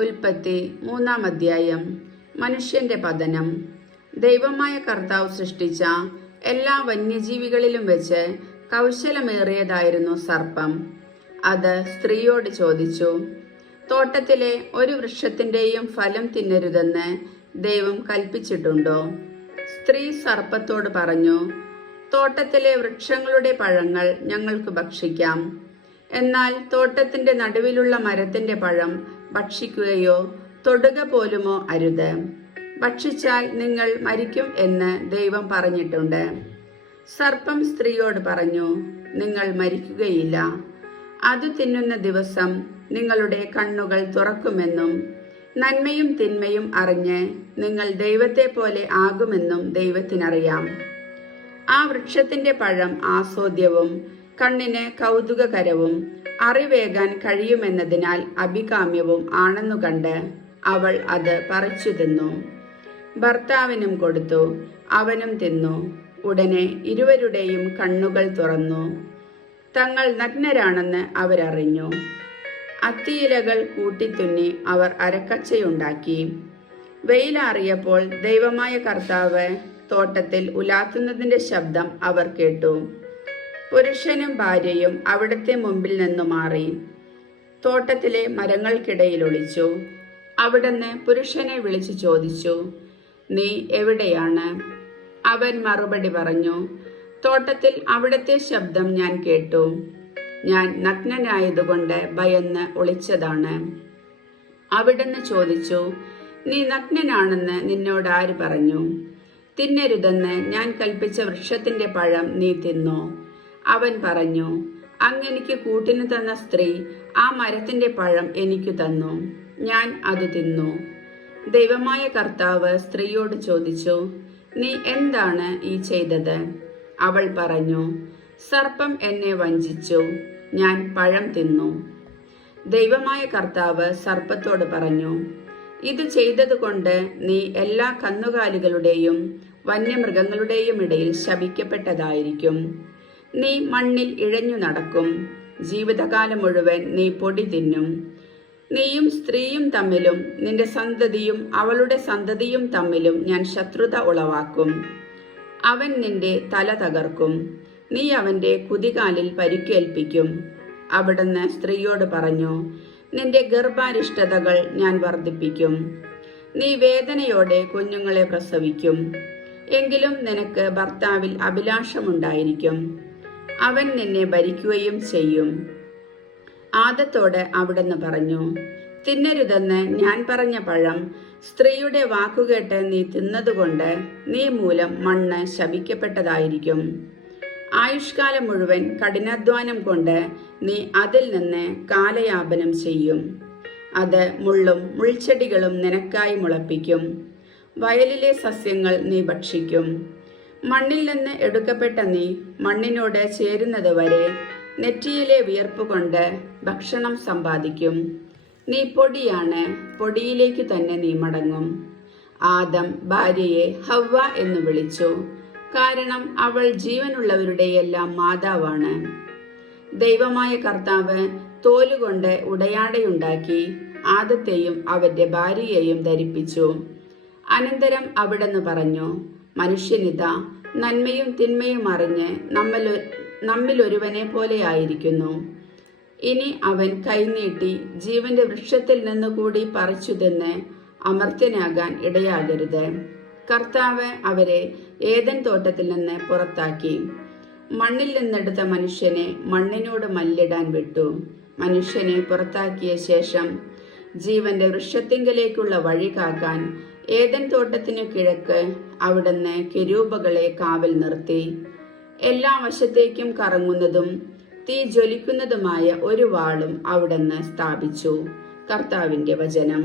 ഉൽപ്പത്തി 3-ാം അധ്യായം. മനുഷ്യന്റെ പതനം. ദൈവമായ കർത്താവ് സൃഷ്ടിച്ച എല്ലാ വന്യജീവികളിലും വെച്ച് കൗശലമേറിയതായിരുന്നു സർപ്പം. അത് സ്ത്രീയോട് ചോദിച്ചു, തോട്ടത്തിലെ ഒരു വൃക്ഷത്തിന്റെയും ഫലം തിന്നരുതെന്ന് ദൈവം കൽപ്പിച്ചിട്ടുണ്ടോ? സ്ത്രീ സർപ്പത്തോട് പറഞ്ഞു, തോട്ടത്തിലെ വൃക്ഷങ്ങളുടെ പഴങ്ങൾ ഞങ്ങൾക്ക് ഭക്ഷിക്കാം. എന്നാൽ തോട്ടത്തിന്റെ നടുവിലുള്ള മരത്തിന്റെ പഴം ഭക്ഷിക്കുകയോ തൊടുക പോലുമോ അരുത്. ഭക്ഷിച്ചാൽ നിങ്ങൾ മരിക്കും എന്ന് ദൈവം പറഞ്ഞിട്ടുണ്ട്. സർപ്പം സ്ത്രീയോട് പറഞ്ഞു, നിങ്ങൾ മരിക്കുകയില്ല. അത് തിന്നുന്ന ദിവസം നിങ്ങളുടെ കണ്ണുകൾ തുറക്കുമെന്നും നന്മയും തിന്മയും അറിഞ്ഞ് നിങ്ങൾ ദൈവത്തെ പോലെ ആകുമെന്നും ദൈവത്തിനറിയാം. ആ വൃക്ഷത്തിന്റെ പഴം ആസ്വാദ്യവും കണ്ണിന് കൗതുകകരവും അറിവേകാൻ കഴിയുമെന്നതിനാൽ അഭികാമ്യവും ആണെന്നു കണ്ട് അവൾ അത് പറിച്ചു തിന്നു. ഭർത്താവിനും കൊടുത്തു, അവനും തിന്നു. ഉടനെ ഇരുവരുടെയും കണ്ണുകൾ തുറന്നു. തങ്ങൾ നഗ്നരാണെന്ന് അവരറിഞ്ഞു. അത്തിയിലകൾ കൂട്ടിത്തുന്നി അവർ അരക്കച്ചയുണ്ടാക്കി. വെയിലാറിയപ്പോൾ ദൈവമായ കർത്താവ് തോട്ടത്തിൽ ഉലാത്തുന്നതിന്റെ ശബ്ദം അവർ കേട്ടു. പുരുഷനും ഭാര്യയും അവിടുത്തെ മുമ്പിൽ നിന്നു മാറി തോട്ടത്തിലെ മരങ്ങൾക്കിടയിൽ ഒളിച്ചു. അവിടുന്ന് പുരുഷനെ വിളിച്ചു ചോദിച്ചു, നീ എവിടെയാണ്? അവൻ മറുപടി പറഞ്ഞു, തോട്ടത്തിൽ അവിടുത്തെ ശബ്ദം ഞാൻ കേട്ടു. ഞാൻ നഗ്നനായതുകൊണ്ട് ഭയന്ന് ഒളിച്ചതാണ്. അവിടുന്ന് ചോദിച്ചു, നീ നഗ്നനാണെന്ന് നിന്നോട് ആര് പറഞ്ഞു? തിന്നരുതെന്ന് ഞാൻ കൽപ്പിച്ച വൃക്ഷത്തിന്റെ പഴം നീ തിന്നോ? അവൻ പറഞ്ഞു, അങ്ങെനിക്ക് കൂട്ടിന് തന്ന സ്ത്രീ ആ മരത്തിന്റെ പഴം എനിക്ക് തന്നു. ഞാൻ അത് തിന്നു. ദൈവമായ കർത്താവ് സ്ത്രീയോട് ചോദിച്ചു, നീ എന്താണ് ഈ ചെയ്തത്? അവൾ പറഞ്ഞു, സർപ്പം എന്നെ വഞ്ചിച്ചു, ഞാൻ പഴം തിന്നു. ദൈവമായ കർത്താവ് സർപ്പത്തോട് പറഞ്ഞു, ഇത് ചെയ്തതുകൊണ്ട് നീ എല്ലാ കന്നുകാലികളുടെയും വന്യമൃഗങ്ങളുടെയും ഇടയിൽ ശപിക്കപ്പെട്ടതായിരിക്കും. നീ മണ്ണിൽ ഇഴഞ്ഞു നടക്കും. ജീവിതകാലം മുഴുവൻ നീ പൊടി തിന്നും. നീയും സ്ത്രീയും തമ്മിലും നിന്റെ സന്തതിയും അവളുടെ സന്തതിയും തമ്മിലും ഞാൻ ശത്രുത ഉളവാക്കും. അവൻ നിന്റെ തല തകർക്കും, നീ അവന്റെ കുതികാലിൽ പരിക്കേൽപ്പിക്കും. അവിടുന്ന് സ്ത്രീയോട് പറഞ്ഞു, നിന്റെ ഗർഭാരിഷ്ടതകൾ ഞാൻ വർദ്ധിപ്പിക്കും. നീ വേദനയോടെ കുഞ്ഞുങ്ങളെ പ്രസവിക്കും. എങ്കിലും നിനക്ക് ഭർത്താവിൽ അഭിലാഷമുണ്ടായിരിക്കും. അവൻ നിന്നെ ഭരിക്കുകയും ചെയ്യും. ആദത്തോട് അവിടുന്ന് പറഞ്ഞു, തിന്നരുതെന്ന് ഞാൻ പറഞ്ഞ പഴം സ്ത്രീയുടെ വാക്കുകേട്ട് നീ തിന്നതുകൊണ്ട് നീ മൂലം മണ്ണ് ശപിക്കപ്പെട്ടതായിരിക്കും. ആയുഷ്കാലം മുഴുവൻ കഠിനാധ്വാനം കൊണ്ട് നീ അതിൽ നിന്ന് കാലയാപനം ചെയ്യും. അത് മുള്ളും മുൾച്ചെടികളും നിനക്കായി മുളപ്പിക്കും. വയലിലെ സസ്യങ്ങൾ നീ ഭക്ഷിക്കും. മണ്ണിൽ നിന്ന് എടുക്കപ്പെട്ട നീ മണ്ണിനോട് ചേരുന്നത് വരെ നെറ്റിയിലെ വിയർപ്പ് കൊണ്ട് ഭക്ഷണം സമ്പാദിക്കും. നീ പൊടിയാണ്, പൊടിയിലേക്ക് തന്നെ നീ മടങ്ങും. ആദം ഭാര്യയെ ഹവ്വ എന്ന് വിളിച്ചു, കാരണം അവൾ ജീവനുള്ളവരുടെയെല്ലാം മാതാവാണ്. ദൈവമായ കർത്താവ് തോലുകൊണ്ട് ഉടയാടയുണ്ടാക്കി ആദത്തെയും അവന്റെ ഭാര്യയെയും ധരിപ്പിച്ചു. അനന്തരം അവിടുന്ന് പറഞ്ഞു, മനുഷ്യനിതാ നന്മയും തിന്മയും അറിഞ്ഞ് നമ്മിലൊരുവനെ പോലെയായിരിക്കുന്നു. ഇനി അവൻ കൈനീട്ടി ജീവന്റെ വൃക്ഷത്തിൽ നിന്നുകൂടി പറിച്ചു തിന്ന് അമർത്യനാകാൻ ഇടയാകരുത്. കർത്താവ് അവരെ ഏദൻ തോട്ടത്തിൽ നിന്ന് പുറത്താക്കി. മണ്ണിൽ നിന്നെടുത്ത മനുഷ്യനെ മണ്ണിനോട് മല്ലിടാൻ വിട്ടു. മനുഷ്യനെ പുറത്താക്കിയ ശേഷം ജീവന്റെ വൃക്ഷത്തിങ്കലേക്കുള്ള വഴി കാക്കാൻ ഏദൻ തോട്ടത്തിനു കിഴക്ക് അവിടുന്ന് കെരൂബുകളെ കാവൽ നിർത്തി. എല്ലാ വശത്തേക്കും കറങ്ങുന്നതും തീ ജ്വലിക്കുന്നതുമായ ഒരു വാളും അവിടുന്ന് സ്ഥാപിച്ചു. കർത്താവിന്റെ വചനം.